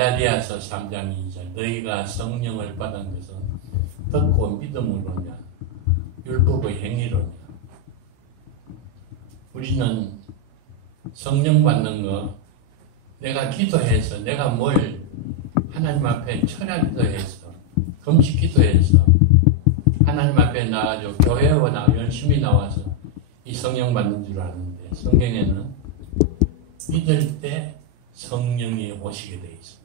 갈라디아서 3장 2절 너희가 성령을 받은 것은 듣고 믿음으로냐 율법의 행위로냐. 우리는 성령 받는 거 내가 기도해서 내가 뭘 하나님 앞에 철야 기도해서 금식 기도해서 하나님 앞에 나가지고 교회에 열심히 나와서 이 성령 받는 줄 아는데 성경에는 믿을 때 성령이 오시게 되어 있습니다.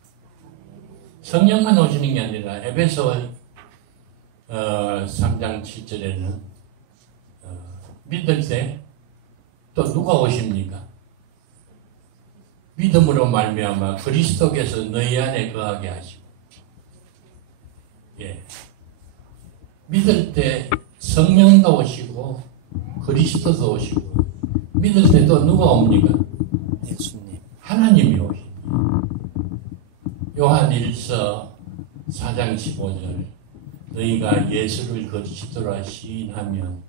성령만 오시는 게 아니라 에베소 3장 7절에는 믿을 때 또 누가 오십니까? 믿음으로 말미암아 그리스도께서 너희 안에 거하게 하시고, 예, 믿을 때 성령도 오시고 그리스도도 오시고, 믿을 때 또 누가 옵니까? 예수님. 하나님이 오십니다. 요한 1서 4장 15절 너희가 예수를 그리스도라 시인하면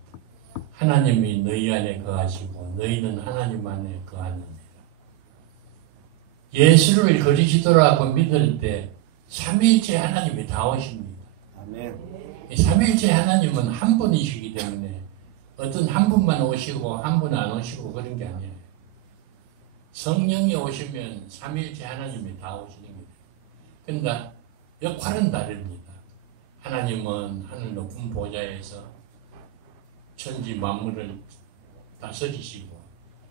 하나님이 너희 안에 거하시고 너희는 하나님 안에 거하느니라. 예수를 그리스도라고 믿을 때 삼위일체 하나님이 다 오십니다. 아멘. 삼위일체 하나님은 한 분이시기 때문에 어떤 한 분만 오시고 한 분은 안 오시고 그런 게 아니에요. 성령이 오시면 삼위일체 하나님이 다 오시는 거예요. 그러니까 역할은 다릅니다. 하나님은 하늘 높은 보좌에서 천지 만물을 다스리시고,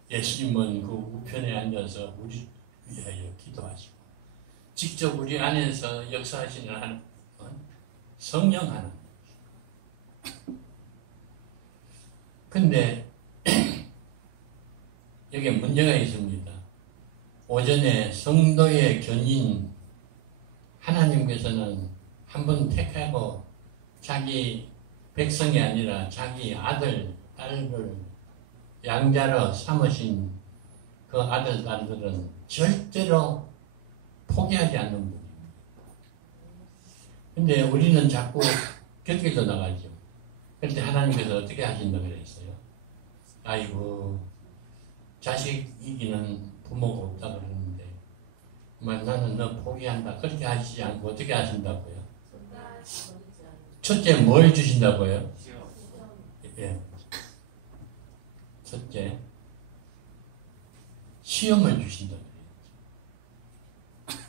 예수님은 그 우편에 앉아서 우리 위하여 기도하시고, 직접 우리 안에서 역사하시는 하나님, 성령 하나님. 근데 여기에 문제가 있습니다. 오전에 성도의 견인 하나님께서는 한 번 택하고 자기 백성이 아니라 자기 아들, 딸을 양자로 삼으신 그 아들, 딸들은 절대로 포기하지 않는 분입니다. 근데 우리는 자꾸 곁길로 나가죠. 그런데 하나님께서 어떻게 하신다고 그랬어요? 아이고, 자식 이기는 부모가 없다 그러는데, 나는 너 포기한다. 그렇게 하시지 않고 어떻게 하신다고요? 첫째 뭘 주신다고요? 예. 첫째 시험을 주신다고 그래요.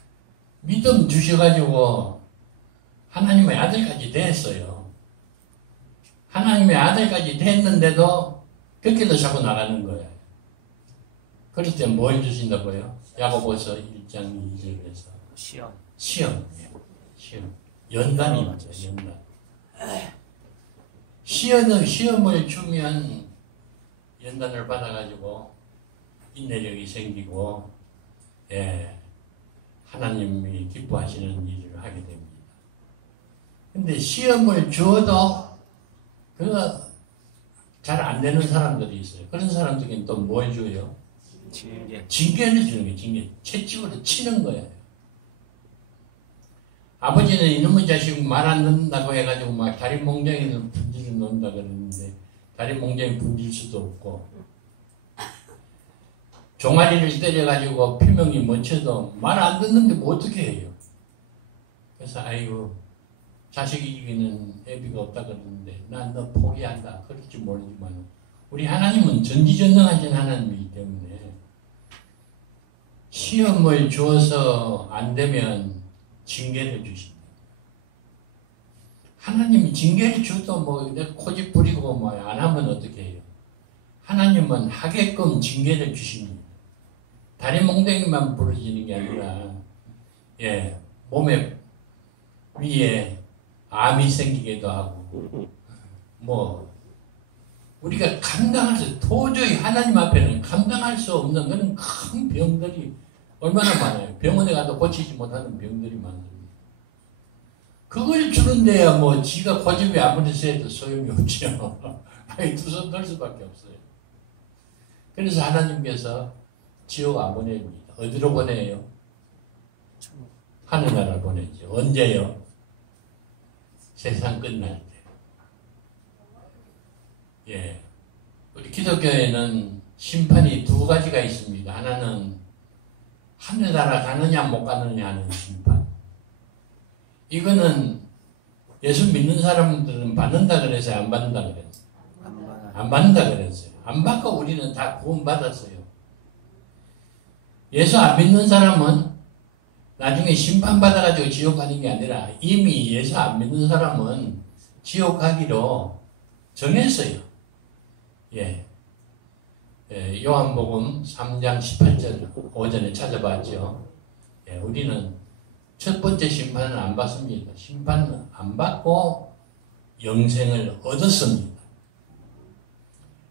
믿음 주셔가지고 하나님의 아들까지 됐어요. 하나님의 아들까지 됐는데도 그렇게도 자꾸 나가는 거예요. 그럴 때 뭘 주신다고요? 야고보서 1장 2절에서 시험. 시험. 연단입니다. 연단. 시험을 주면 연단을 받아가지고 인내력이 생기고, 예, 하나님이 기뻐하시는 일을 하게 됩니다. 근데 시험을 줘도 그거 잘 안 되는 사람들이 있어요. 그런 사람들에게는 또 뭘 줘요? 징계를 주는 거예요. 징계. 채찍으로 치는 거예요. 아버지는 이놈의 자식 말 안 듣는다고 해가지고 막 다리 몽둥이를 분질러 놓는다 그러는데 다리 몽둥이 분질 수도 없고, 종아리를 때려가지고 피멍이 멈춰도 말 안 듣는데 뭐 어떻게 해요? 그래서 아이고, 자식 이기는 애비가 없다 그러는데 난 너 포기한다 그럴지 모르지만 우리 하나님은 전지전능하신 하나님이기 때문에 시험을 주어서 안 되면 징계를 주신다. 하나님이 징계를 줘도 뭐 내 고집 부리고 뭐 안 하면 어떻게 해요? 하나님은 하게끔 징계를 주십니다. 다리 몽둥이만 부러지는 게 아니라, 예, 몸에 위에 암이 생기기도 하고, 뭐 우리가 감당할 수, 도저히 하나님 앞에는 감당할 수 없는 그런 큰 병들이 얼마나 많아요. 병원에 가도 고치지 못하는 병들이 많습니다. 그걸 주는데야 뭐 지가 고집이 아무리 세도 소용이 없죠. 아니, 두 손 들 수밖에 없어요. 그래서 하나님께서 지옥 안 보냅니다. 어디로 보내요? 하늘나라 보내죠. 언제요? 세상 끝날 때. 예. 우리 기독교에는 심판이 두 가지가 있습니다. 하나는 하늘나라 가느냐 못 가느냐 하는 심판. 이거는 예수 믿는 사람들은 받는다 그래서요, 안 받는다 그랬어요? 안 받는다 그랬어요. 안 받고 우리는 다 구원받았어요. 예수 안 믿는 사람은 나중에 심판받아가지고 지옥 가는 게 아니라 이미 예수 안 믿는 사람은 지옥 가기로 정했어요. 요한복음 3장 18절 오전에 찾아봤죠. 우리는 첫 번째 심판은 안 받습니다. 심판은 안 받고 영생을 얻었습니다.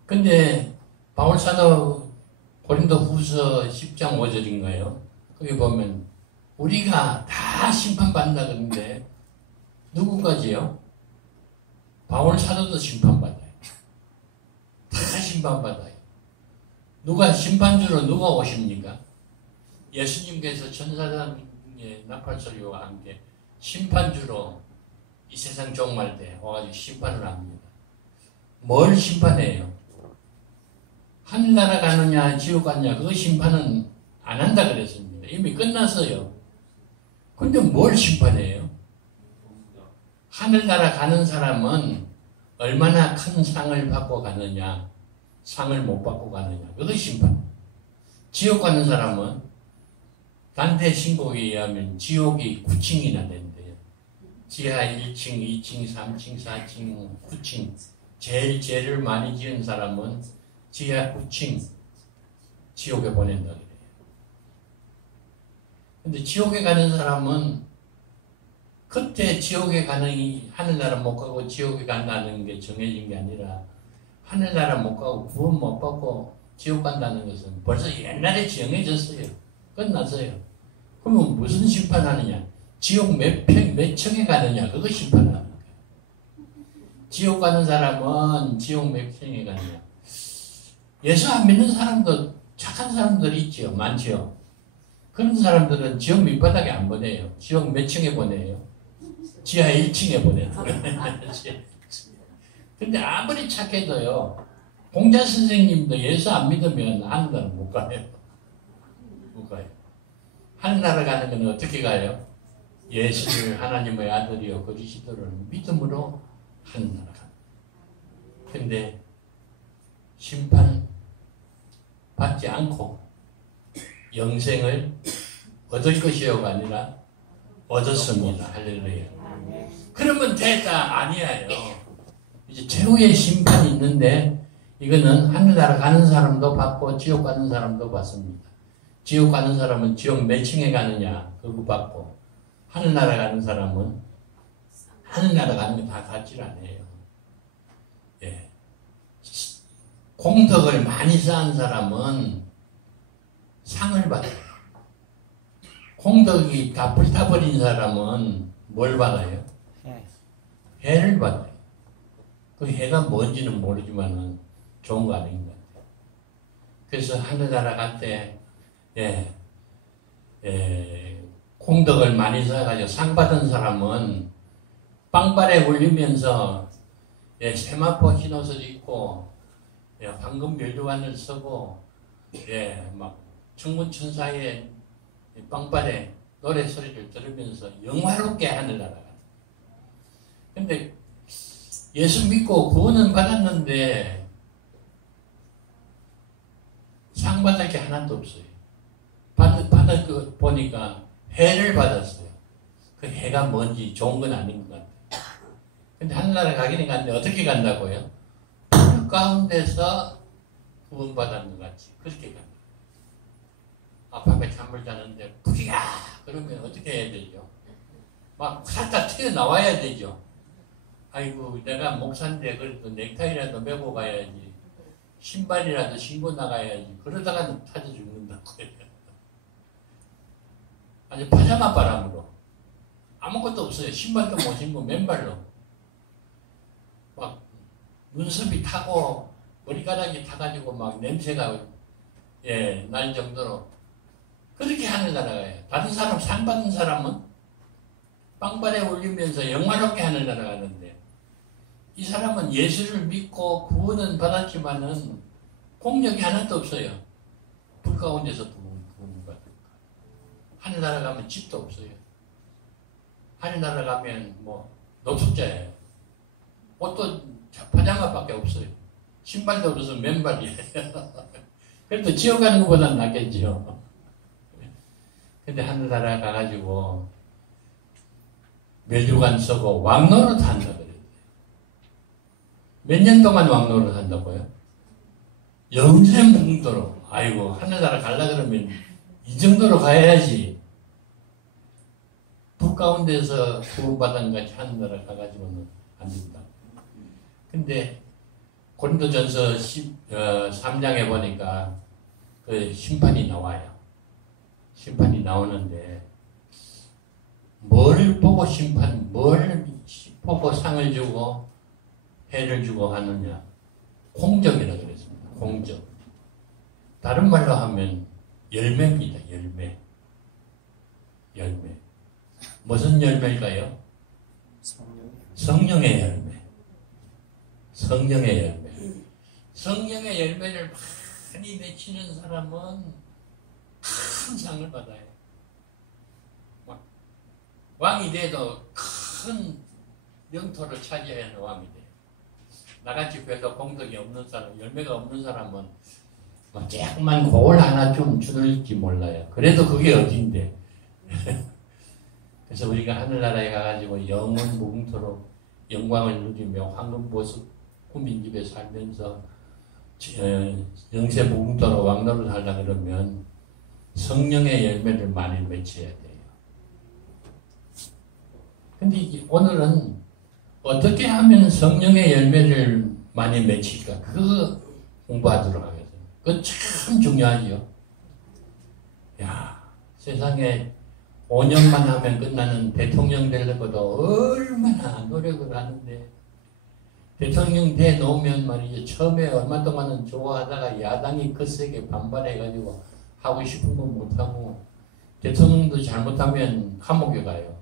근데 바울사도 고린도 후서 10장 5절인가요? 거기 보면 우리가 다 심판받는다 그러는데 누구까지요? 바울사도도 심판받아요. 다 심판받아요. 누가 심판주로 누가 오십니까? 예수님께서 천사장의 나팔소리와 함께 심판주로 이 세상 종말 때 와가지고 심판을 합니다. 뭘 심판해요? 하늘나라 가느냐 지옥 가느냐 그 심판은 안 한다 그랬습니다. 이미 끝났어요. 근데 뭘 심판해요? 하늘나라 가는 사람은 얼마나 큰 상을 받고 가느냐, 상을 못 받고 가느냐, 그거 심판. 지옥 가는 사람은 단테 신곡에 의하면 지옥이 9층이나 된대요. 지하 1층, 2층, 3층, 4층, 9층. 제일 죄를 많이 지은 사람은 지하 9층 지옥에 보낸다 그래요. 근데 지옥에 가는 사람은 그때 지옥에 가는 하늘나라 못 가고 지옥에 간다는 게 정해진 게 아니라 하늘나라 못 가고 구원 못 받고 지옥 간다는 것은 벌써 옛날에 정해졌어요. 끝났어요. 그러면 무슨 심판하느냐? 지옥 몇 층에 가느냐? 그거 심판하는 거예요. 지옥 가는 사람은 지옥 몇 층에 가느냐? 예수 안 믿는 사람도 착한 사람들이 있지요. 많지요. 그런 사람들은 지옥 밑바닥에 안 보내요. 지옥 몇 층에 보내요? 지하 1층에 보내요. 근데 아무리 착해도요, 공자 선생님도 예수 안 믿으면 하늘나라 못 가요. 못 가요. 하늘나라 가는 건 어떻게 가요? 예수를 하나님의 아들이요 그리스도를 믿음으로 하늘나라 가요. 근데 심판 받지 않고 영생을 얻을 것이요가 아니라 얻었습니다. 할렐루야. 그러면 됐다. 아니에요. 이제 최후의 심판이 있는데 이거는 하늘나라 가는 사람도 받고 지옥 가는 사람도 받습니다. 지옥 가는 사람은 지옥 몇 층에 가느냐 그거 받고 하늘나라 가는 사람은 하늘나라 가는 거 다 받질 않아요. 공덕을 많이 쌓은 사람은 상을 받아요. 공덕이 다 불타버린 사람은 뭘 받아요? 해를 받아요. 그 해가 뭔지는 모르지만은 좋은 거 아닌 것 같아요. 그래서 하늘나라 갈 때, 공덕을 많이 쌓아가지고 상 받은 사람은 빵발에 울리면서 세마포 흰옷을 입고 황금 멸류관을 쓰고 막 천군천사의 빵발에 노래 소리를 들으면서 영화롭게 하늘나라 가요. 근데 예수 믿고 구원은 받았는데 상 받을 게 하나도 없어요. 받을 거 보니까 해를 받았어요. 그 해가 뭔지 좋은 건 아닌 것 같아요. 근데 하늘나라 가기는 갔는데 어떻게 간다고요? 불 가운데서 구원받은 것 같이 그렇게 간다. 앞에 잠을 자는데 불이야! 그러면 어떻게 해야 되죠? 막 살짝 튀어나와야 되죠. 아이고 내가 목사인데 그래도 넥타이라도 메고 가야지. 신발이라도 신고 나가야지. 그러다가는 타져 죽는다고요. 아니 파자마 바람으로 아무것도 없어요. 신발도 못 신고 맨발로 막 눈썹이 타고 머리카락이 타가지고 막 냄새가 날 정도로 그렇게 하늘나라가요. 다른 사람 상 받은 사람은 빵발에 올리면서 영화롭게 하늘나라 가는데 이 사람은 예수를 믿고 구원은 받았지만은 공력이 하나도 없어요. 불 가운데서 구원받을까. 하늘나라 가면 집도 없어요. 하늘나라 가면 뭐 노숙자예요. 옷도 파자마밖에 없어요. 신발도 없어서 맨발이에요. 그래도 지옥 가는 것보다는 낫겠죠. 근데 하늘나라 가가지고 멸류관 쓰고 왕노릇 한다 그래요. 몇 년 동안 왕노릇 한다고요? 영생북도로. 아이고, 하늘나라 가려 그러면 이 정도로 가야지. 북 가운데서 구원받은 같이 하늘나라 가가지고는 안 된다. 근데 고린도전서 3장에 보니까 그 심판이 나와요. 심판이 나오는데 뭘 보고 뭘 보고 상을 주고 해를 주고 하느냐. 공적이라고 그랬습니다. 공적. 다른 말로 하면 열매입니다. 열매. 열매. 무슨 열매일까요? 성령의 열매. 성령의 열매. 성령의 열매를 많이 맺히는 사람은 큰 상을 받아요. 왕이 돼도 큰 영토를 차지해야 하는 왕이 돼요. 나같이 별로 공덕이 없는 사람, 열매가 없는 사람은 조금만 고을 하나 좀 줄지 몰라요. 그래도 그게 어딘데. 그래서 우리가 하늘나라에 가가지고 영원 무궁토록 영광을 누리며 황금보석 꾸민 집에 살면서 영세 무궁토록 왕노를 하려 그러면 성령의 열매를 많이 맺혀야 돼요. 근데 오늘은 어떻게 하면 성령의 열매를 많이 맺힐까? 그거 공부하도록 하겠습니다. 그거 참 중요하죠. 야, 세상에 5년만 하면 끝나는 대통령 되려고도 얼마나 노력을 하는데 대통령 돼 놓으면 말이죠. 처음에 얼마 동안은 좋아하다가 야당이 거세게 반발해가지고 하고 싶은 건 못하고 대통령도 잘못하면 감옥에 가요.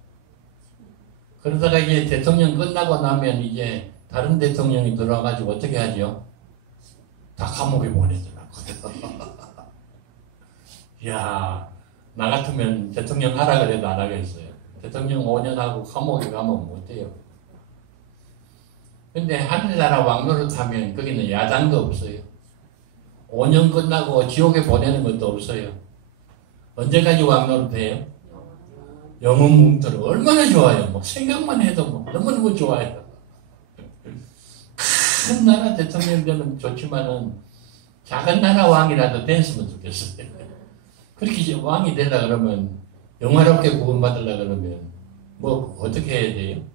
그러다가 이제 대통령 끝나고 나면 이제 다른 대통령이 들어와가지고 어떻게 하죠? 다 감옥에 보내더라고요. 이야, 나 같으면 대통령 하라 그래도 안 하겠어요. 대통령 5년 하고 감옥에 가면 못해요. 근데 하늘나라 왕노릇 하면 거기는 야당도 없어요. 5년 끝나고 지옥에 보내는 것도 없어요. 언제까지 왕노릇 해요? 영원 뭉터로 얼마나 좋아요. 뭐 생각만 해도 뭐 너무너무 좋아요. 큰 나라 대통령 되면 좋지만은 작은 나라 왕이라도 됐으면 좋겠어요. 그렇게 이제 왕이 되려 그러면 영화롭게 구원받으려 그러면 뭐 어떻게 해야 돼요?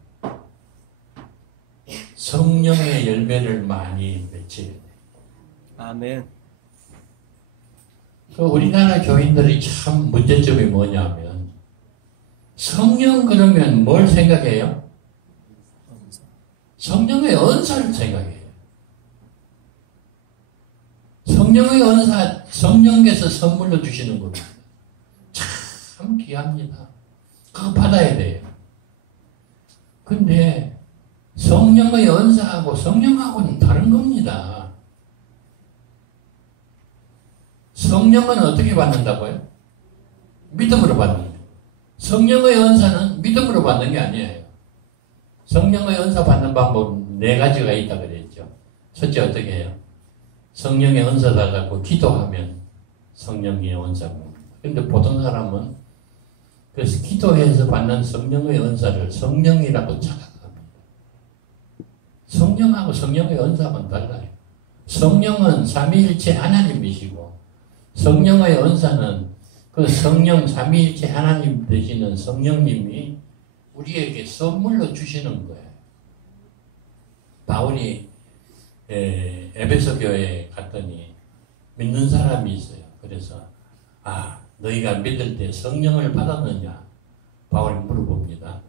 성령의 열매를 많이 맺혀야 돼요. 아멘. 그 우리나라 교인들이 참 문제점이 뭐냐면 성령 그러면 뭘 생각해요? 성령의 은사를 생각해요. 성령의 은사, 성령께서 선물로 주시는 겁니다. 참 귀합니다. 그거 받아야 돼요. 근데 성령의 은사하고 성령하고는 다른 겁니다. 성령은 어떻게 받는다고요? 믿음으로 받는 거예요. 성령의 은사는 믿음으로 받는 게 아니에요. 성령의 은사 받는 방법은 4가지가 있다 그랬죠. 첫째 어떻게 해요? 성령의 은사 달라고 기도하면 성령의 은사입니다. 근데 보통 사람은 그래서 기도해서 받는 성령의 은사를 성령이라고 착각합니다. 성령하고 성령의 은사는 달라요. 성령은 삼위일체 하나님이시고 성령의 은사는 그 성령 삼위일체 하나님 되시는 성령님이 우리에게 선물로 주시는 거예요. 바울이 에베소 교회에 갔더니 믿는 사람이 있어요. 그래서 너희가 믿을 때 성령을 받았느냐? 바울이 물어봅니다.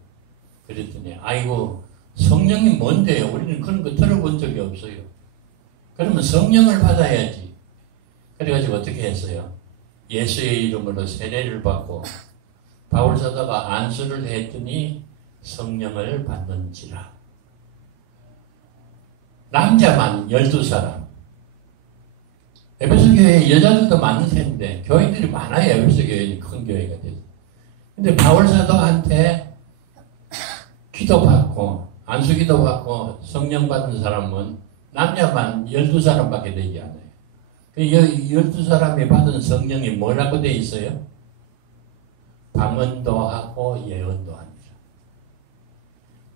그랬더니 아이고 성령이 뭔데요? 우리는 그런 거 들어본 적이 없어요. 그러면 성령을 받아야지. 그래가지고 어떻게 했어요? 예수의 이름으로 세례를 받고 바울 사도가 안수를 했더니 성령을 받는지라. 남자만 12사람. 에베소 교회에 여자들도 많은 셈인데 교인들이 많아요. 에베소 교회는 큰 교회가 돼서. 근데 바울사도한테 기도받고 안수기도 받고 성령 받은 사람은 남자만 12사람밖에 되지 않아요. 그 12사람이 받은 성령이 뭐라고 되어 있어요? 방언도 하고 예언도 하니라.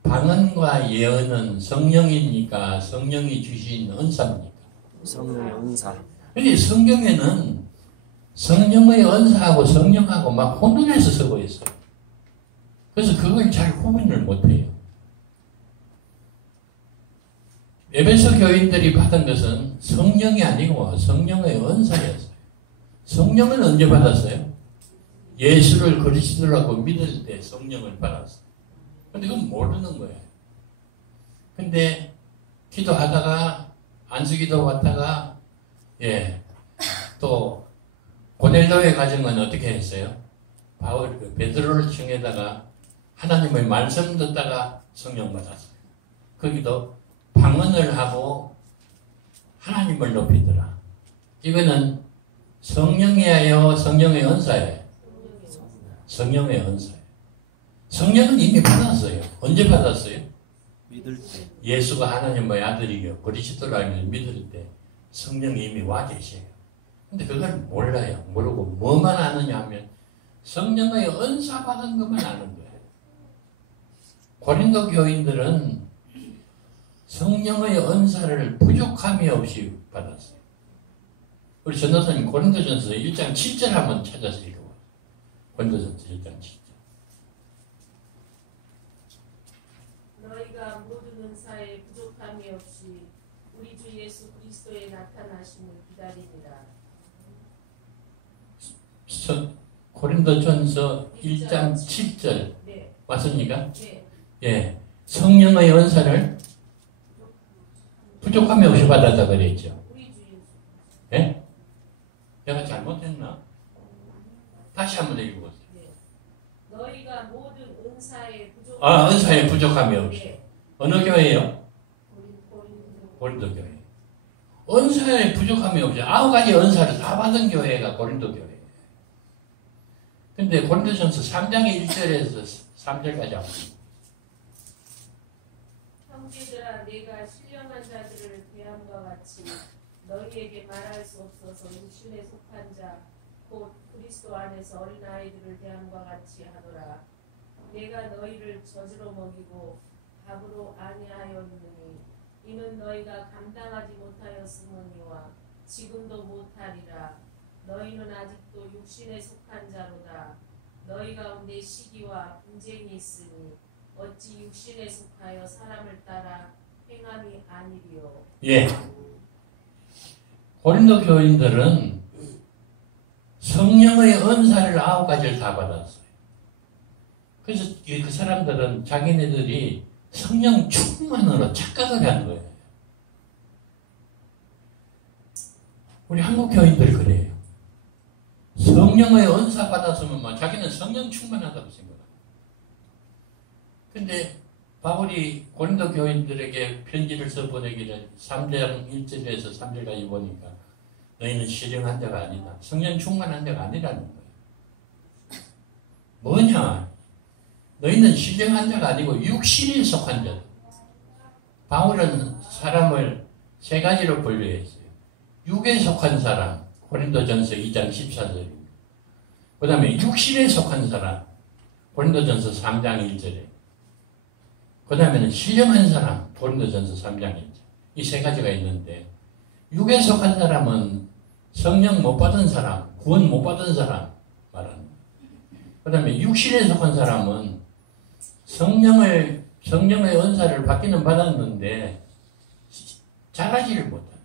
방언과 예언은 성령이니까 성령이 주신 은사입니까? 성령의 은사. 근데 성경에는 성령의 은사하고 성령하고 막 혼돈해서 쓰고 있어요. 그래서 그걸 잘 구분을 못해요. 에베소 교인들이 받은 것은 성령이 아니고 성령의 은사였어요. 성령은 언제 받았어요? 예수를 그리스도라고 믿을 때 성령을 받았어요. 근데 그건 모르는 거예요. 근데 기도하다가 안수기도 받다가 또 고넬료의 가정은 어떻게 했어요? 베드로를 청에다가 하나님의 말씀 듣다가 성령 받았어요. 거기도 방언을 하고 하나님을 높이더라. 이거는 성령이에요? 성령의 은사예요? 성령의 은사예요. 성령은 이미 받았어요. 언제 받았어요? 믿을 때. 예수가 하나님의 아들이요 그리스도라는 믿을 때 성령이 이미 와 계셔요. 근데 그걸 몰라요. 모르고 뭐만 아느냐 하면 성령의 은사 받은 것만 아는 거예요. 고린도 교인들은 성령의 은사를 부족함이 없이 받았어요. 우리 전도사님 고린도전서 1장 7절 한번 찾아서 읽어봐요. 고린도전서 1장 7절. 너희가 모든 은사에 부족함이 없이 우리 주 예수 그리스도의 나타나심을 기다리니라. 고린도전서 1장 7절 네. 맞습니까? 네. 예, 성령의 은사를 부족함이 없이 받았다 그랬죠. 우리 주 예수. 예? 내가 잘못했나? 다시 한번 읽어보세요. 네. 너희가 모든 은사에 은사에 부족함이 없이. 네. 어느 교회예요? 고린도. 고린도 교회. 은사에 부족함이 없이 9가지 은사를 다 받은 교회가 고린도 교회. 근데 고린도전서 3장의 1절에서 3절까지 합니다. 형제들아 내가 신령한 자들을 대함과 같이 너희에게 말할 수 없어서 육신에 속한 자 곧 그리스도 안에서 어린아이들을 대함과 같이 하노라. 내가 너희를 젖으로 먹이고 밥으로 아니하였느니 이는 너희가 감당하지 못하였으므니와 지금도 못하리라. 너희는 아직도 육신에 속한 자로다. 너희 가운데 시기와 분쟁이 있으니 어찌 육신에 속하여 사람을 따라 행함이 아니리요. 예. 고린도 교인들은 성령의 은사를 9가지를 다 받았어요. 그래서 그 사람들은 자기네들이 성령 충만으로 착각을 한 거예요. 우리 한국 교인들 그래요. 성령의 은사 받았으면 자기는 성령 충만하다고 생각합니다. 근데 바울이 고린도 교인들에게 편지를 써보내기를 3장 1절에서 3절까지 보니까 너희는 신령한 자가 아니다. 성령 충만한 자가 아니라는 거예요. 뭐냐? 너희는 신령한 자가 아니고 육신에 속한 자다. 바울은 사람을 3가지로 분류했어요. 육에 속한 사람, 고린도전서 2장 14절입니다. 그 다음에 육신에 속한 사람, 고린도전서 3장 1절에. 그 다음에는 신령한 사람, 고린도전서 3장 1절. 이 3가지가 있는데 육에 속한 사람은 성령 못 받은 사람, 구원 못 받은 사람 말하는 거예요. 그 다음에 육신에 속한 사람은 성령의 은사를 받기는 받았는데 자라지를 못한다.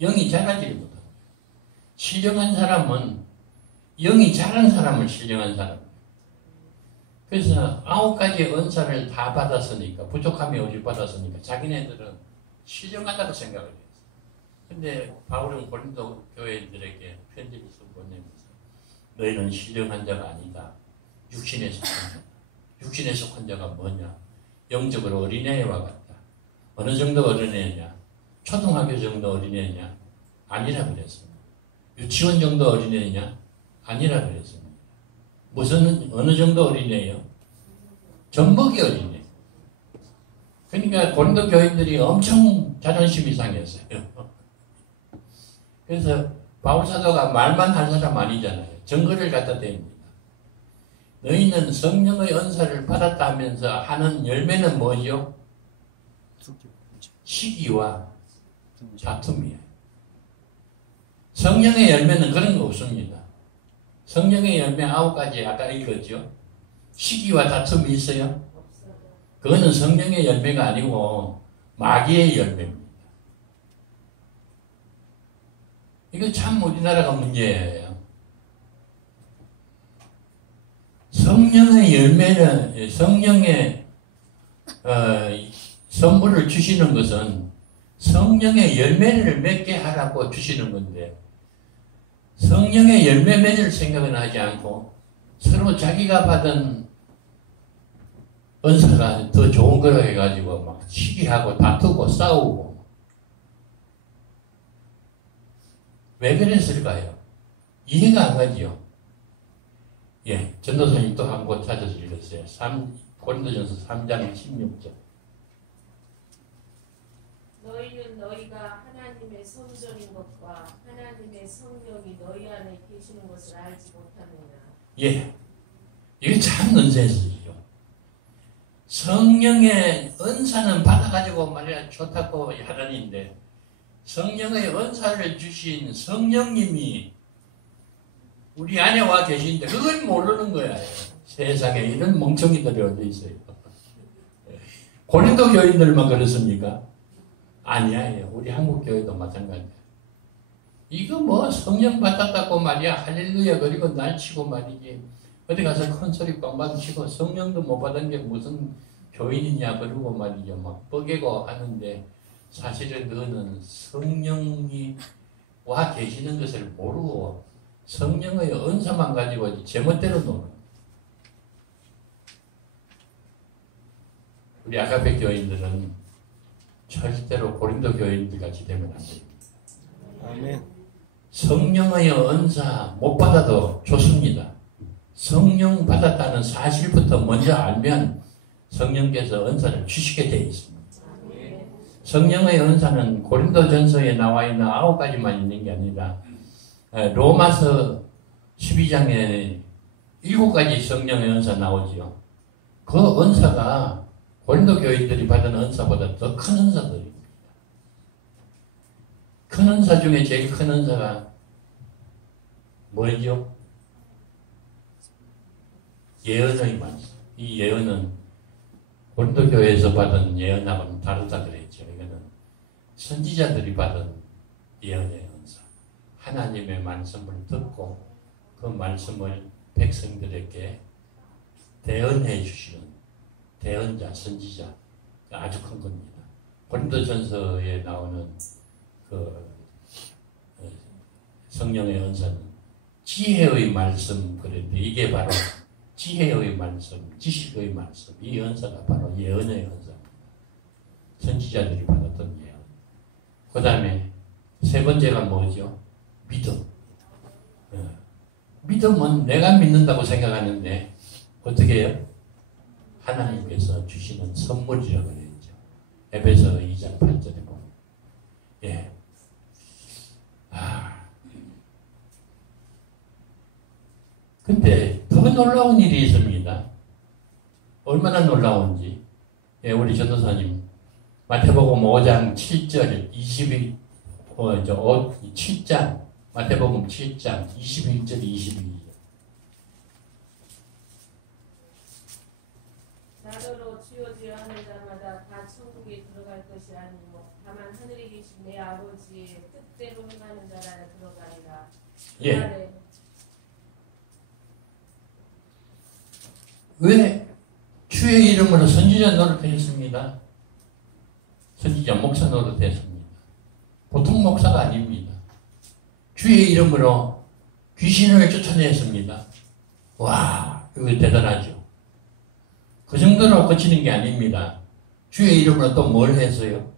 영이 자라지를 못한다. 신령한 사람은 영이 자란 사람을 신령한 사람. 그래서 9가지 은사를 다 받았으니까 부족함이 없이 받았으니까 자기네들은 신령하다고 생각을 했어요. 근데 바울은 고린도 교회들에게 편지를 써보내면서 너희는 신령한 자가 아니다. 육신에 속한 자다. 육신에 속한 자가 뭐냐? 영적으로 어린애와 같다. 어느 정도 어린애냐? 초등학교 정도 어린애냐? 아니라 그랬습니다. 유치원 정도 어린애냐? 아니라 그랬습니다. 무슨 어느 정도 어린애요? 전복이 어린애. 그러니까 고린도 교인들이 엄청 자존심이 상했어요. 그래서 바울 사도가 말만 할 사람 아니잖아요. 증거를 갖다 댑니다. 너희는 성령의 은사를 받았다면서 하는 열매는 뭐죠? 시기와 다툼이에요. 성령의 열매는 그런 거 없습니다. 성령의 열매 9가지 아까 읽었죠? 시기와 다툼이 있어요? 그거는 성령의 열매가 아니고 마귀의 열매입니다. 이거 참 우리나라가 문제예요. 성령의 열매는 성령의 선물을 주시는 것은 성령의 열매를 맺게 하라고 주시는 건데 성령의 열매 맺을 생각은 하지 않고 서로 자기가 받은 은사가 더 좋은 거라 해가지고 막 시기하고 다투고 싸우고 왜 그랬을까요? 이해가 안 가지요. 예, 전도사님 또 한 곳 찾아서 읽었어요. 고린도전서 3장 16절. 너희는 너희가 하나님의 성전인 것과 하나님의 성령이 너희 안에 계시는 것을 알지 못하느냐. 예, 이게 참 넌센스죠. 성령의 은사는 받아가지고 말이야 좋다고 하라는데 성령의 은사를 주신 성령님이 우리 안에 와 계신데 그걸 모르는 거야. 세상에 이런 멍청이들이 어디 있어요. 고린도 교인들만 그렇습니까? 아니에요. 우리 한국 교회도 마찬가지예요. 이거 뭐 성령 받았다고 말이야 할렐루야 그리고 날치고 말이지 어디 가서 큰 소리 빵빵 치고 성령도 못 받은 게 무슨 교인이냐 그러고 말이죠 막 뻐개고 하는데 사실은 그거는 성령이 와 계시는 것을 모르고 성령의 은사만 가지고 제멋대로 노는 우리 아가페 교인들은 절대로 고린도 교인들 같이 되면 안 됩니다. 아멘. 성령의 은사 못 받아도 좋습니다. 성령 받았다는 사실부터 먼저 알면 성령께서 은사를 주시게 되어 있습니다. 성령의 은사는 고린도전서에 나와 있는 9가지만 있는 게 아니라 로마서 12장에 7가지 성령의 은사 나오죠. 그 은사가 고린도 교인들이 받은 은사보다 더 큰 은사들입니다. 큰 은사 중에 제일 큰 은사가 뭐죠? 예언의 말씀. 이 예언은 고린도 교회에서 받은 예언하고는 다르다 그랬죠. 이거는 선지자들이 받은 예언의 은사. 하나님의 말씀을 듣고 그 말씀을 백성들에게 대언해 주시는 대언자, 선지자 아주 큰 겁니다. 고린도전서에 나오는 그 성령의 은사는 지혜의 말씀 그랬는데 이게 바로 지혜의 말씀, 지식의 말씀 이 은사가 바로 예언의 은사입니다. 선지자들이 받았던 예언. 그 다음에 세 번째가 뭐죠? 믿음. 믿음은 내가 믿는다고 생각하는데 어떻게 해요? 하나님께서 주시는 선물이라고 그랬죠. 에베소 2장 8절에 보면. 예. 근데 더 놀라운 일이 있습니다. 얼마나 놀라운지. 예, 우리 전도사님 마태복음 5장 7절 7장 마태복음 7장 21절 22절. 나더러 주어져야 하는 자마다 다 천국에 들어갈 것이 아니고 다만 하늘에 계신 내 아버지의 뜻대로 행하는 자라 들어가리라. 예. 왜 주의 이름으로 선지자 노릇했습니다. 선지자 목사 노릇했습니다. 보통 목사가 아닙니다. 주의 이름으로 귀신을 쫓아냈습니다. 와, 이거 대단하죠. 그 정도로 거치는 게 아닙니다. 주의 이름으로 또 뭘 했어요?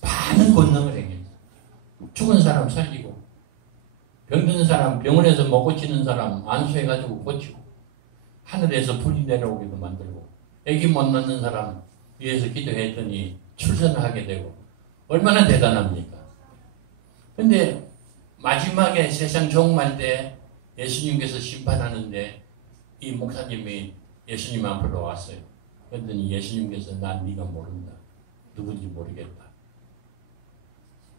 많은 권능을 행했어요. 죽은 사람 살리고 병든 사람, 병원에서 못 고치는 사람 안수해가지고 고치고, 하늘에서 불이 내려오기도 만들고, 아기 못 낳는 사람 위해서 기도했더니 출산을 하게 되고, 얼마나 대단합니까? 근데 마지막에 세상 종말 때 예수님께서 심판하는데 이 목사님이 예수님 앞으로 왔어요. 그랬더니 예수님께서 난 네가 모른다. 누군지 모르겠다.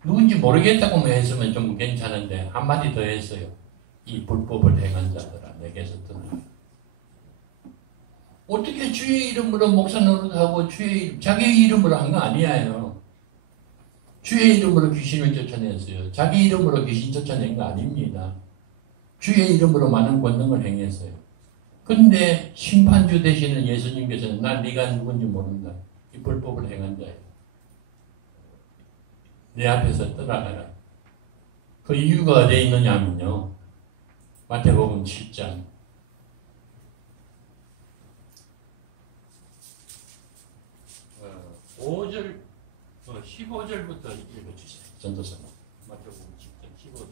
누군지 모르겠다고만 했으면 좀 괜찮은데 한마디 더 했어요. 이 불법을 행한 자들아 내게서 떠나라. 어떻게 주의 이름으로 목사 노릇하고 자기 이름으로 한 거 아니에요. 주의 이름으로 귀신을 쫓아냈어요. 자기 이름으로 귀신 쫓아낸 거 아닙니다. 주의 이름으로 많은 권능을 행했어요. 근데 심판주 되시는 예수님께서는 난 네가 누군지 모른다. 이 불법을 행한 자예요. 내 앞에서 떠나가라. 그 이유가 어디에 있느냐면요. 마태복음 7장 15절부터 읽어주세요. 전도서는 마태복음 7장 15절.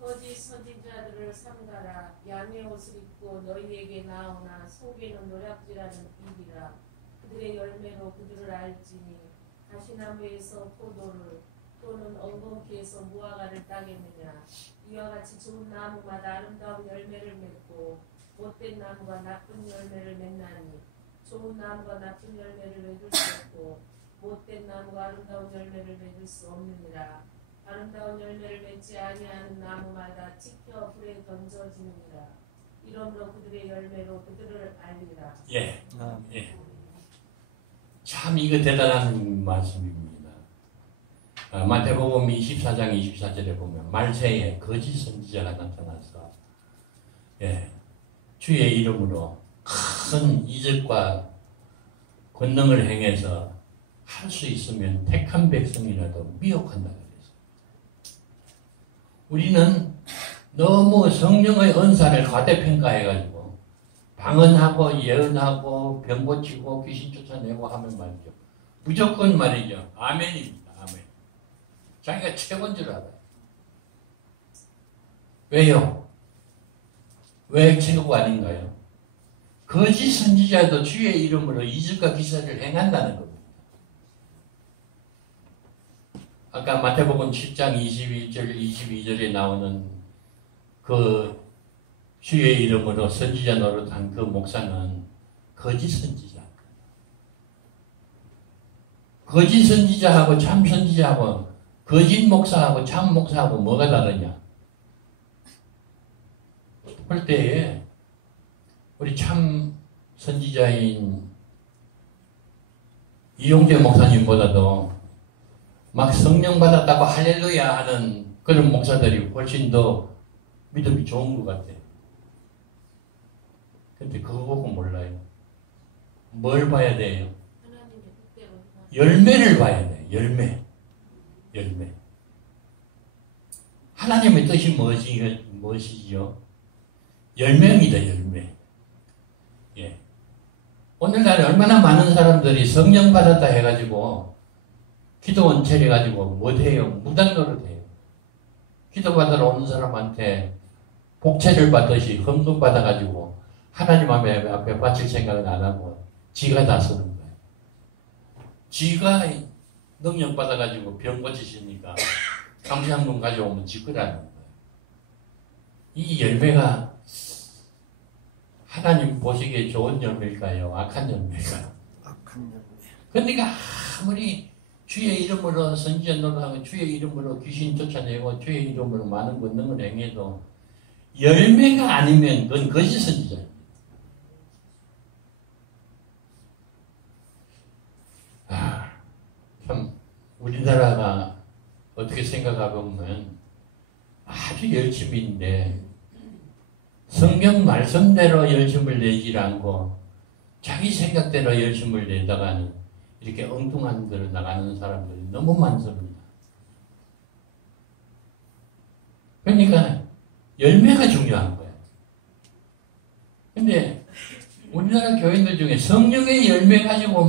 거짓 선지자들을 삼가라. 양의 옷을 입고 너희에게 나오나 속에는 노략질하는 이리라. 그들의 열매로 그들을 알지니 가시나무에서 포도를 또는 엉겅퀴에서 무화과를 따겠느냐. 이와 같이 좋은 나무마다 아름다운 열매를 맺고 못된 나무가 나쁜 열매를 맺나니 좋은 나무가 나쁜 열매를 맺을 수 없고 못된 나무가 아름다운 열매를 맺을 수 없느니라. 아름다운 열매를 맺지 아니하는 나무마다 찍혀 불에 던져지느니라. 이러므로 그들의 열매로 그들을 알리라. 예. 참 이거 대단한 말씀입니다. 마태복음 24장 24절에 보면 말세에 거짓 선지자가 나타나서 주의 이름으로 큰 이적과 권능을 행해서 할 수 있으면 택한 백성이라도 미혹한다 그랬어요. 우리는 너무 성령의 은사를 과대평가해가지고 방언하고 예언하고 병 고치고 귀신 쫓아내고 하면 말이죠. 무조건 말이죠. 아멘입니다. 아멘. 자기가 최고인 줄 알아요. 왜요? 왜 최고가 아닌가요? 거짓 선지자도 주의 이름으로 이적과 기사를 행한다는 겁니다. 아까 마태복음 7장 21절, 22절에 나오는 그 주의 이름으로 선지자 노릇한 그 목사는 거짓 선지자. 거짓 선지자하고 참 선지자하고 거짓 목사하고 참 목사하고 뭐가 다르냐? 그럴 때에 우리 참 선지자인 이용재 목사님보다도 막 성령 받았다고 할렐루야 하는 그런 목사들이 훨씬 더 믿음이 좋은 것 같아요. 근데 그거 보고 몰라요. 뭘 봐야 돼요? 열매를 봐야 돼요. 열매. 하나님의 뜻이 무엇이죠? 열매입니다. 열매. 예. 오늘날 얼마나 많은 사람들이 성령 받았다 해가지고 기도원 차려가지고 못해요. 무당 노릇해요. 기도받으러 오는 사람한테 복채를 받듯이 헌금 받아가지고 하나님 앞에 바칠 생각은 안 하고 지가 다 쓰는 거예요. 지가 능력 받아가지고 병 고치시니까 감사한금 가져오면 지 거라는 거예요. 이 열매가 하나님 보시기에 좋은 열매일까요? 악한 열매일까요? 악한 열매. 그러니까 아무리 주의 이름으로 선지자 노릇하고 주의 이름으로 귀신 쫓아내고 주의 이름으로 많은 권능을 행해도 열매가 아니면 그건 거짓 선지자입니다. 참 우리나라가 어떻게 생각해보면 아주 열심인데 성경 말씀대로 열심을 내지 않고 자기 생각대로 열심을 내다가는 이렇게 엉뚱한 데로 나가는 사람들이 너무 많습니다. 그러니까 열매가 중요한 거예요. 근데 우리나라 교인들 중에 성령의 열매 가지고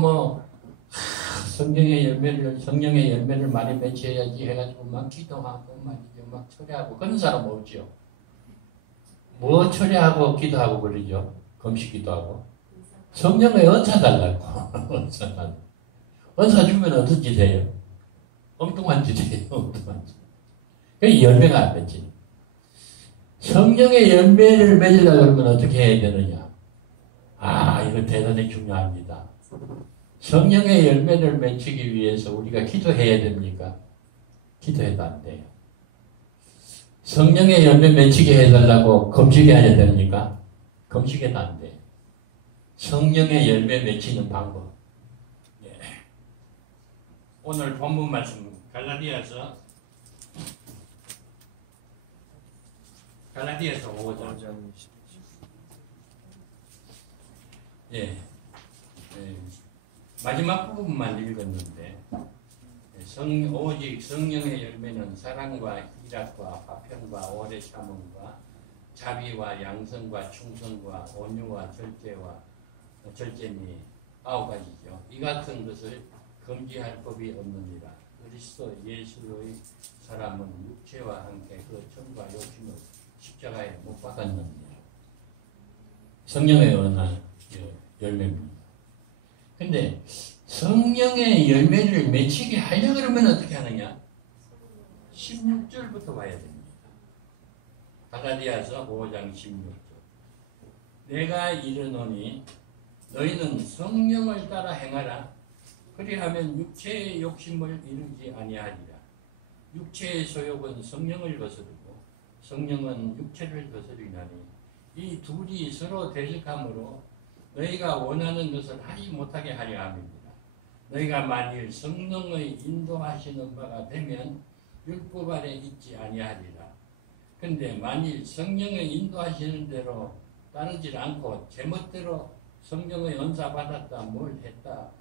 성령의 열매를 많이 맺혀야지 해가지고 막 기도하고 말이죠. 막 철회하고 그런 사람 없죠. 뭐 철회하고 기도하고 그러죠. 금식 기도하고. 성령의 은사 달라고. 은사 달라고. 은사 주면 어떤 짓 해요? 엉뚱한 짓 해요. 엉뚱한 짓. 그 열매가 안 맺지. 성령의 열매를 맺으려고 그러면 어떻게 해야 되느냐? 이거 대단히 중요합니다. 성령의 열매를 맺히기 위해서 우리가 기도해야 됩니까? 기도해도 안 돼요. 성령의 열매 맺히게 해달라고 금식해야 됩니까? 금식해도 안 돼요. 성령의 열매 맺히는 방법. 예. 오늘 본문 말씀 갈라디아서 5장. 예. 마지막 부분만 읽었는데 오직 성령의 열매는 사랑과 희락과 화평과 오래 참음과 자비와 양성과 충성과 온유와 절제니 9가지죠. 이 같은 것을 금지할 법이 없느니라. 그리스도 예수의 사람은 육체와 함께 그 정과 욕심을 십자가에 못 박았느니라. 성령의 열매입니다. 근데 성령의 열매를 맺히게 하려고 그러면 어떻게 하느냐? 16절부터 봐야 됩니다. 갈라디아서 5장 16절. 내가 이르노니 너희는 성령을 따라 행하라. 그리하면 육체의 욕심을 이루지 아니하리라. 육체의 소욕은 성령을 거스르고 성령은 육체를 거스르나니 이 둘이 서로 대적하므로 너희가 원하는 것을 하지 못하게 하려 함입니다. 너희가 만일 성령의 인도하시는 바가 되면 율법 아래 있지 아니하리라. 근데 만일 성령의 인도하시는 대로 따르지 않고 제멋대로 성령의 은사 받았다, 뭘 했다,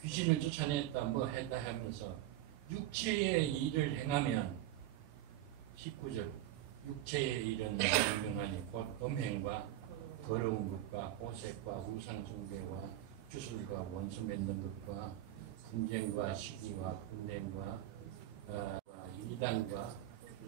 귀신을 쫓아냈다, 뭐 했다 하면서 육체의 일을 행하면 19절 육체의 일은 분명하니 곧 음행과 더러운 것과 호색과 우상숭배와 주술과 원수 맺는 것과 분쟁과 시기와 분냄과 이단과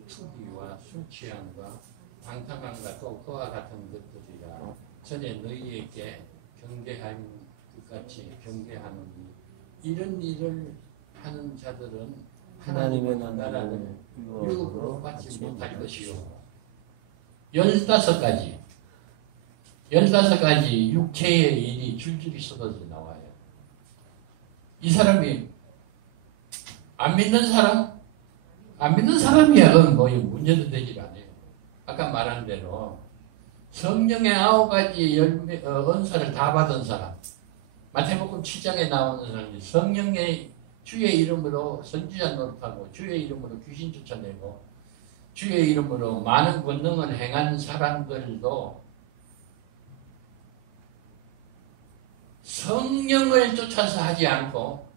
투기와 술취함과 방탕함과 또 그와 같은 것들이라. 전에 너희에게 경계한 것 같이 경계하노니 이런 일을 하는 자들은 하나님의 나라를 유업으로 받지 못할 것이요. 15가지 육체의 일이 줄줄이 쏟아져 나와요. 이 사람이 안 믿는 사람이야. 그건 뭐 문제도 되질 않아요. 아까 말한 대로 성령의 9가지 은사를 다 받은 사람, 마태복음 7장에 나오는 사람이 성령의 주의 이름으로 선지자 노릇하고 주의 이름으로 귀신 쫓아내고 주의 이름으로 많은 권능을 행한 사람들도 성령을 쫓아서 하지 않고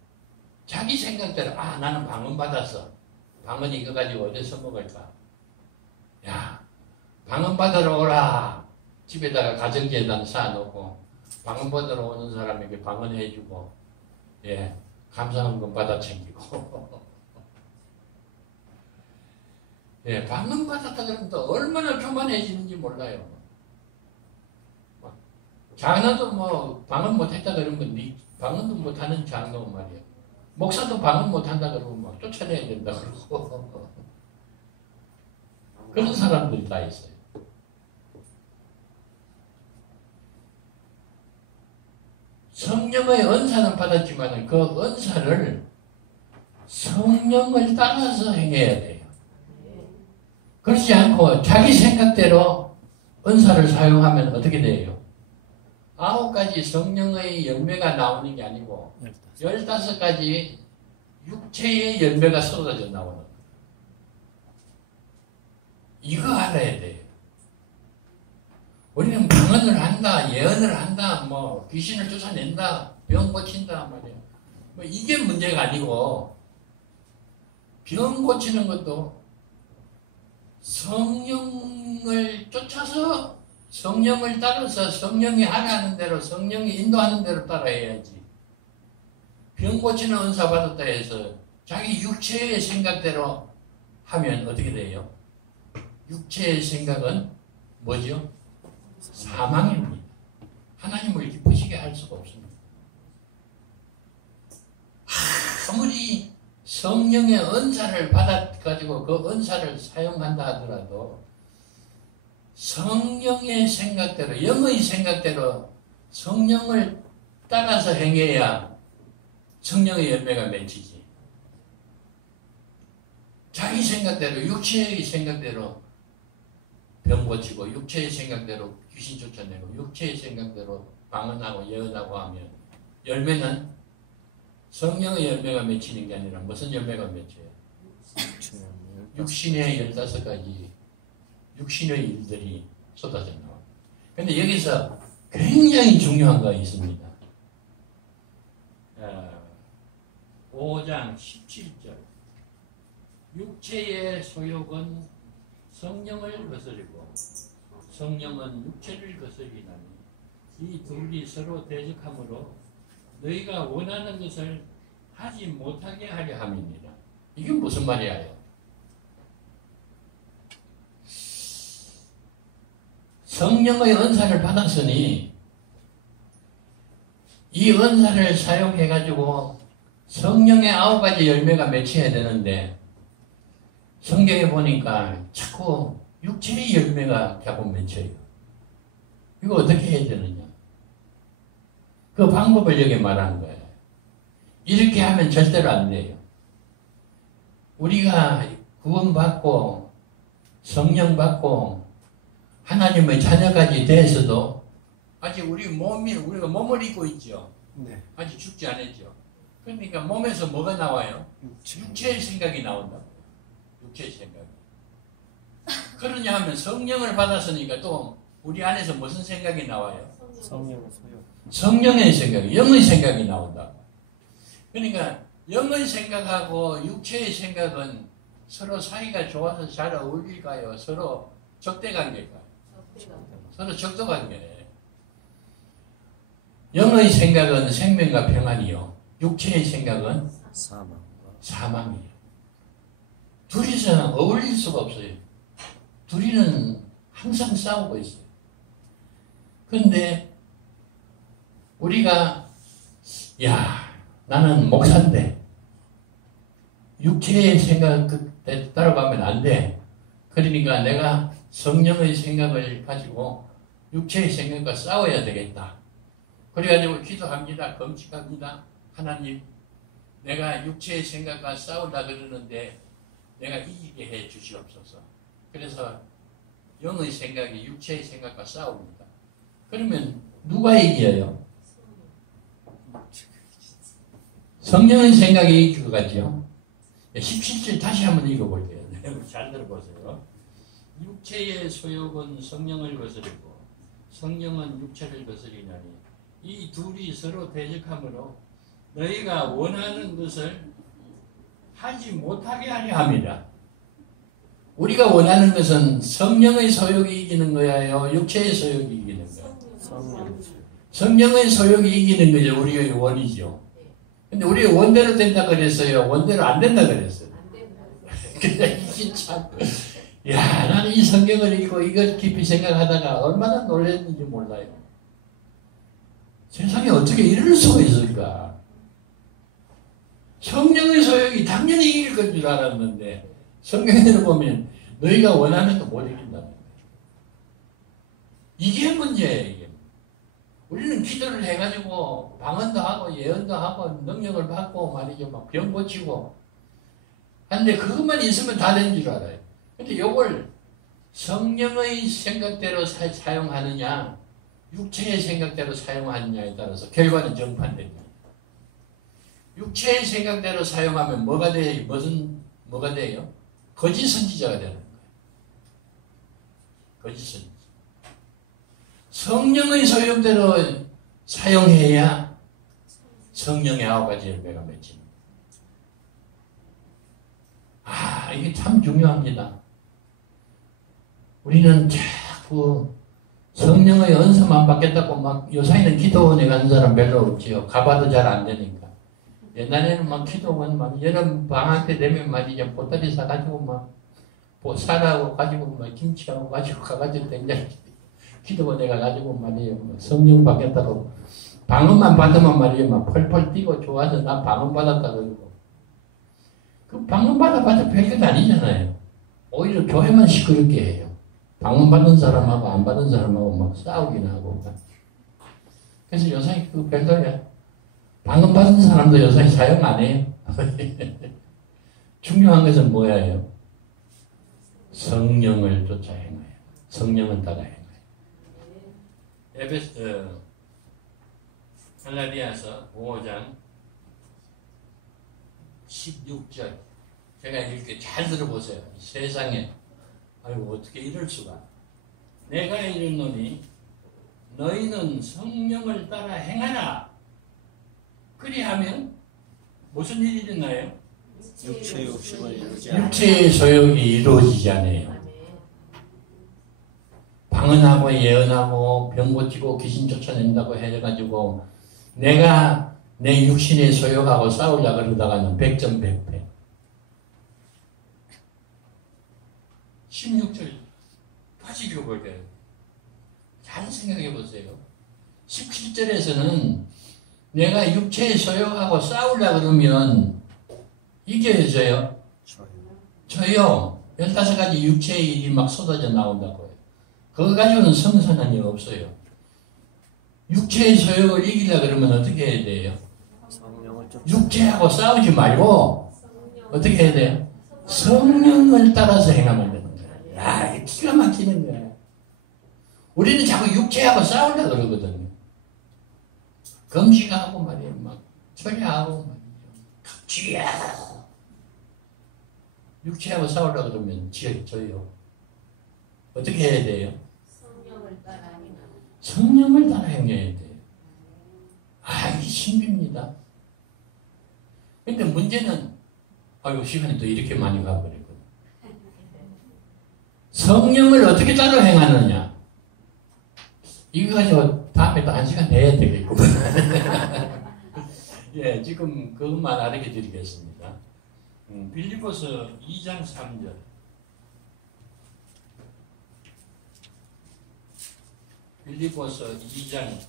자기 생각대로 나는 방언 받았어. 방언 이거 가지고 어디서 먹을까? 야, 방언 받으러 오라. 집에다가 가정재단 쌓아놓고 방언 받으러 오는 사람에게 방언 해주고 감사헌금 받아 챙기고 방언 받았다 그러면 또 얼마나 교만해지는지 몰라요. 장로도 뭐 방언 못했다 그러면 방언도 못하는 장로 말이야. 목사도 방언 못한다 그러면 막 쫓아내야 된다 그러고 그런 사람들이 다 있어요. 성령의 은사는 받았지만 그 은사를 성령을 따라서 행해야 돼요. 그렇지 않고 자기 생각대로 은사를 사용하면 어떻게 돼요? 9가지 성령의 열매가 나오는 게 아니고 15가지 육체의 열매가 쏟아져 나오는 거예요. 이거 알아야 돼요. 우리는 방언을 한다, 예언을 한다, 뭐 귀신을 쫓아낸다, 병 고친다 말이야. 뭐 이게 문제가 아니고 병 고치는 것도 성령을 쫓아서 성령을 따라서 성령이 하라는 대로 성령이 인도하는 대로 따라해야지. 병 고치는 은사 받았다 해서 자기 육체의 생각대로 하면 어떻게 돼요? 육체의 생각은 뭐죠? 사망입니다. 하나님을 기쁘시게 할 수가 없습니다. 아무리 성령의 은사를 받아가지고 그 은사를 사용한다 하더라도 성령의 생각대로, 영의 생각대로 성령을 따라서 행해야 성령의 열매가 맺히지. 자기 생각대로, 육체의 생각대로 병 고치고, 육체의 생각대로 귀신 쫓아내고, 육체의 생각대로 방언하고 예언하고 하면 열매는 성령의 열매가 맺히는 게 아니라 무슨 열매가 맺혀요? 육신의 15가지 육신의 일들이 쏟아져 나와요. 그런데 여기서 굉장히 중요한 거 있습니다. 5장 17절 육체의 소욕은 성령을 거스리고 성령은 육체를 거스리나니 이 둘이 서로 대적하므로 너희가 원하는 것을 하지 못하게 하려 함이니라. 이게 무슨 말이에요? 성령의 은사를 받았으니 이 은사를 사용해가지고 성령의 9가지 열매가 맺혀야 되는데 성경에 보니까 자꾸 육체의 열매가 자꾸 맺혀요. 이거 어떻게 해야 되느냐? 그 방법을 여기 말하는 거예요. 이렇게 하면 절대로 안 돼요. 우리가 구원받고 성령 받고 하나님의 자녀까지 돼서도 아직 우리가 몸을 입고 있죠. 네. 아직 죽지 않았죠. 그러니까 몸에서 뭐가 나와요? 육체의 생각이 나온다. 육체의 생각이. 그러냐 하면 성령을 받았으니까 또 우리 안에서 무슨 생각이 나와요? 성령의 소욕. 성령의 생각, 영의 생각이 나온다. 그러니까 영의 생각하고 육체의 생각은 서로 사이가 좋아서 잘 어울릴까요? 서로 적대관계일까요? 서로 적대관계예요. 영의 생각은 생명과 평안이요. 육체의 생각은 사망이에요. 둘이서 어울릴 수가 없어요. 둘이는 항상 싸우고 있어요. 그런데 우리가 나는 목사인데 육체의 생각에 따라가면 안 돼. 그러니까 내가 성령의 생각을 가지고 육체의 생각과 싸워야 되겠다. 그래가지고 기도합니다. 금식합니다. 하나님, 내가 육체의 생각과 싸우려 그러는데 내가 이기게 해 주시옵소서. 그래서 영의 생각이 육체의 생각과 싸웁니다. 그러면 누가 이겨요? 성령의 생각이 이길 것 같죠? 17절 다시 한번 읽어볼게요. 잘 들어보세요. 육체의 소욕은 성령을 거스리고 성령은 육체를 거스리나니 이 둘이 서로 대적하므로 너희가 원하는 것을 하지 못하게 하려 합니다. 우리가 원하는 것은 성령의 소욕이 이기는 거예요? 육체의 소욕이 이기는 거예요? 성령의 소욕이 이기는 거죠. 우리의 원이죠. 근데 우리가 원대로 된다 그랬어요? 원대로 안 된다 그랬어요? 근데 이게 참, 나는 이 성경을 읽고 이걸 깊이 생각하다가 얼마나 놀랐는지 몰라요. 세상에 어떻게 이럴 수가 있을까? 성령의 소욕이 당연히 이길 건 줄 알았는데 성경에는 보면 너희가 원하는 거 못 이긴다는 거예요. 이게 문제예요. 이게. 우리는 기도를 해가지고 방언도 하고 예언도 하고 능력을 받고 말이죠. 막 병 고치고 근데 그것만 있으면 다 된 줄 알아요. 근데 요걸 성령의 생각대로 사용하느냐 육체의 생각대로 사용하느냐에 따라서 결과는 정반대입니다. 육체의 생각대로 사용하면 뭐가 돼요? 뭐가 돼요? 거짓 선지자가 되는 거예요. 거짓 선지자. 성령의 소용대로 사용해야 성령의 9가지 열매가 맺힙니다. 이게 참 중요합니다. 우리는 자꾸 성령의 은사만 받겠다고 막 요사이는 기도원에 가는 사람 별로 없지요. 가봐도 잘 안 되니까. 옛날에는 막 기도원 막 여름 방학 때 되면 말이죠. 보따리 사가지고 막 쌀하고 가지고 막 김치하고 가지고 가가지고 된장 기도원에 가가지고 말이에요. 막 성령 받겠다고 방언만 받으면 말이에요. 막 펄펄 뛰고 좋아서 나 방언 받았다 그러고 그 방언 받아봐도 별것 아니잖아요. 오히려 교회만 시끄럽게 해요. 방언 받은 사람하고 안 받은 사람하고 막 싸우긴 하고. 그래서 요새 그 별도야. 방언 받은 사람도 요새 사용 안 해요. 중요한 것은 뭐예요? 성령을 쫓아 행해요. 성령을 따라 행해요. 갈라디아서 5장 16절 제가 이렇게 잘 들어보세요. 세상에 아이고 어떻게 이럴 수가. 내가 이르노니 너희는 성령을 따라 행하라. 그리하면 무슨 일이 일어나요? 육체의 욕심을 이루지 않아. 육체의 소욕이 이루어지지 않아요. 방언하고 예언하고 병 고치고 귀신 쫓아낸다고 해가지고 내가 내 육신의 소욕하고 싸우려고 그러다가는 백전백패. 16절 다시 읽어볼게요. 잘 생각해 보세요. 17절에서는 내가 육체의 소욕하고 싸우려고 그러면 이겨져요. 저요. 15가지 육체의 일이 막 쏟아져 나온다고요. 그거 가지고는 성선한이 없어요. 육체의 소욕을 이기려고 그러면 어떻게 해야 돼요? 육체하고 싸우지 말고 어떻게 해야 돼요? 성령을 따라서 행하면 되는 거예요. 야, 기가 막히는 거예요. 우리는 자꾸 육체하고 싸우려고 그러거든요. 금식하고 말이에요. 막 철야하고 말이죠. 쥐야. 육체하고 싸우려고 그러면 저요. 어떻게 해야 돼요? 성령을 따라 행해야 돼요. 아, 이게 신비입니다. 근데 문제는 아이고 시간이 또 이렇게 많이 가버리거든요. 성령을 어떻게 따라 행하느냐? 이거 가지고 다음에 또 1시간 내야 되겠구만. 예, 지금 그것만 알게 드리겠습니다. 빌립보서 2장 3절. 빌립보서 2장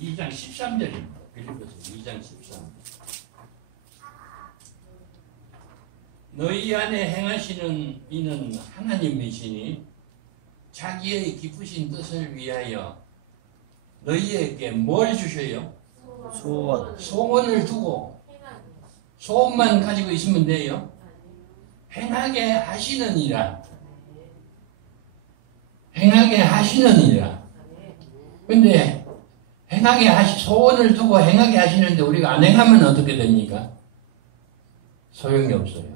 2장 13절입니다. 빌립보서 2장 13절. 너희 안에 행하시는 이는 하나님이시니 자기의 기쁘신 뜻을 위하여 너희에게 뭘 주셔요? 소원을 두고 소원만 가지고 있으면 돼요? 행하게 하시느니라. 행하게 하시느니라. 근데 소원을 두고 행하게 하시는데 우리가 안 행하면 어떻게 됩니까? 소용이 없어요.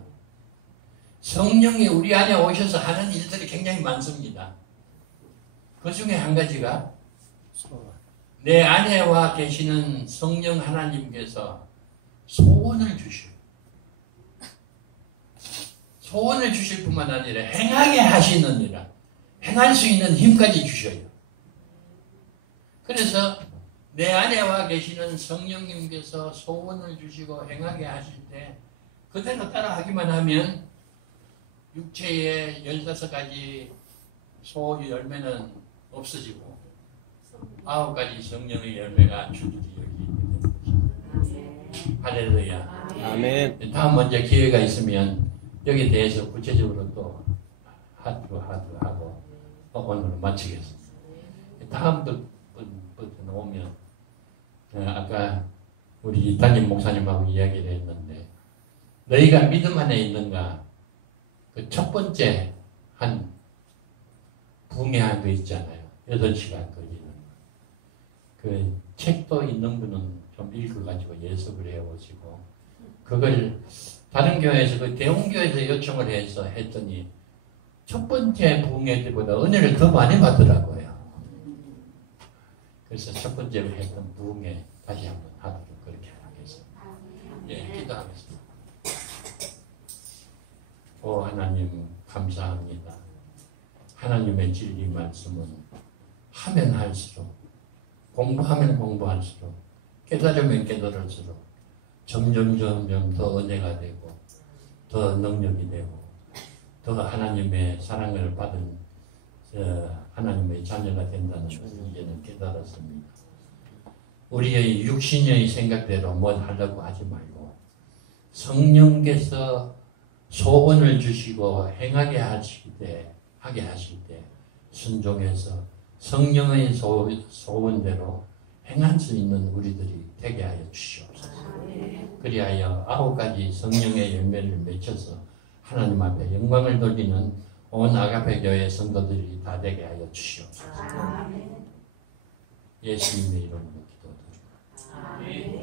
성령이 우리 안에 오셔서 하는 일들이 굉장히 많습니다. 그 중에 한 가지가 내 안에 와 계시는 성령 하나님께서 소원을 주시오. 소원을 주실 뿐만 아니라 행하게 하시느니라. 행할 수 있는 힘까지 주셔요. 그래서 내 안에 와 계시는 성령님께서 소원을 주시고 행하게 하실 때 그대로 따라하기만 하면 육체의 15가지 소 열매는 없어지고 9가지 성령의 열매가 줄줄이 여기 있는 것입니다. 할렐루야. 아멘. 다음 먼저 기회가 있으면 여기에 대해서 구체적으로 또 하고 오늘 마치겠습니다. 다음 부터 오면 아까 우리 담임 목사님하고 이야기를 했는데 너희가 믿음 안에 있는가? 그 첫 번째 한 붕해한 거 있잖아요. 8시간 걸리는 그 책도 있는 분은 좀 읽어가지고 예습을 해보시고 그걸 다른 교회에서 그 대웅교회에서 요청을 해서 했더니 첫 번째 붕해 때보다 은혜를 더 많이 받더라고요. 그래서 첫 번째로 했던 붕해 다시 한번 하도록 그렇게 하겠습니다. 예, 기도하겠습니다. 오 하나님 감사합니다. 하나님의 진리 말씀은 하면 할수록 공부하면 공부할수록 깨달으면 깨달을수록 점점 더 은혜가 되고 더 능력이 되고 더 하나님의 사랑을 받은 하나님의 자녀가 된다는 것을 이제는 깨달았습니다. 우리의 육신의 생각대로 뭘 하려고 하지 말고 성령께서 소원을 주시고 행하게 하실 때 순종해서 성령의 소원대로 행할 수 있는 우리들이 되게 하여 주시옵소서. 그리하여 9가지 성령의 열매를 맺혀서 하나님 앞에 영광을 돌리는 온 아가페 교회 성도들이 다 되게 하여 주시옵소서. 예수님의 이름으로 기도드립니다.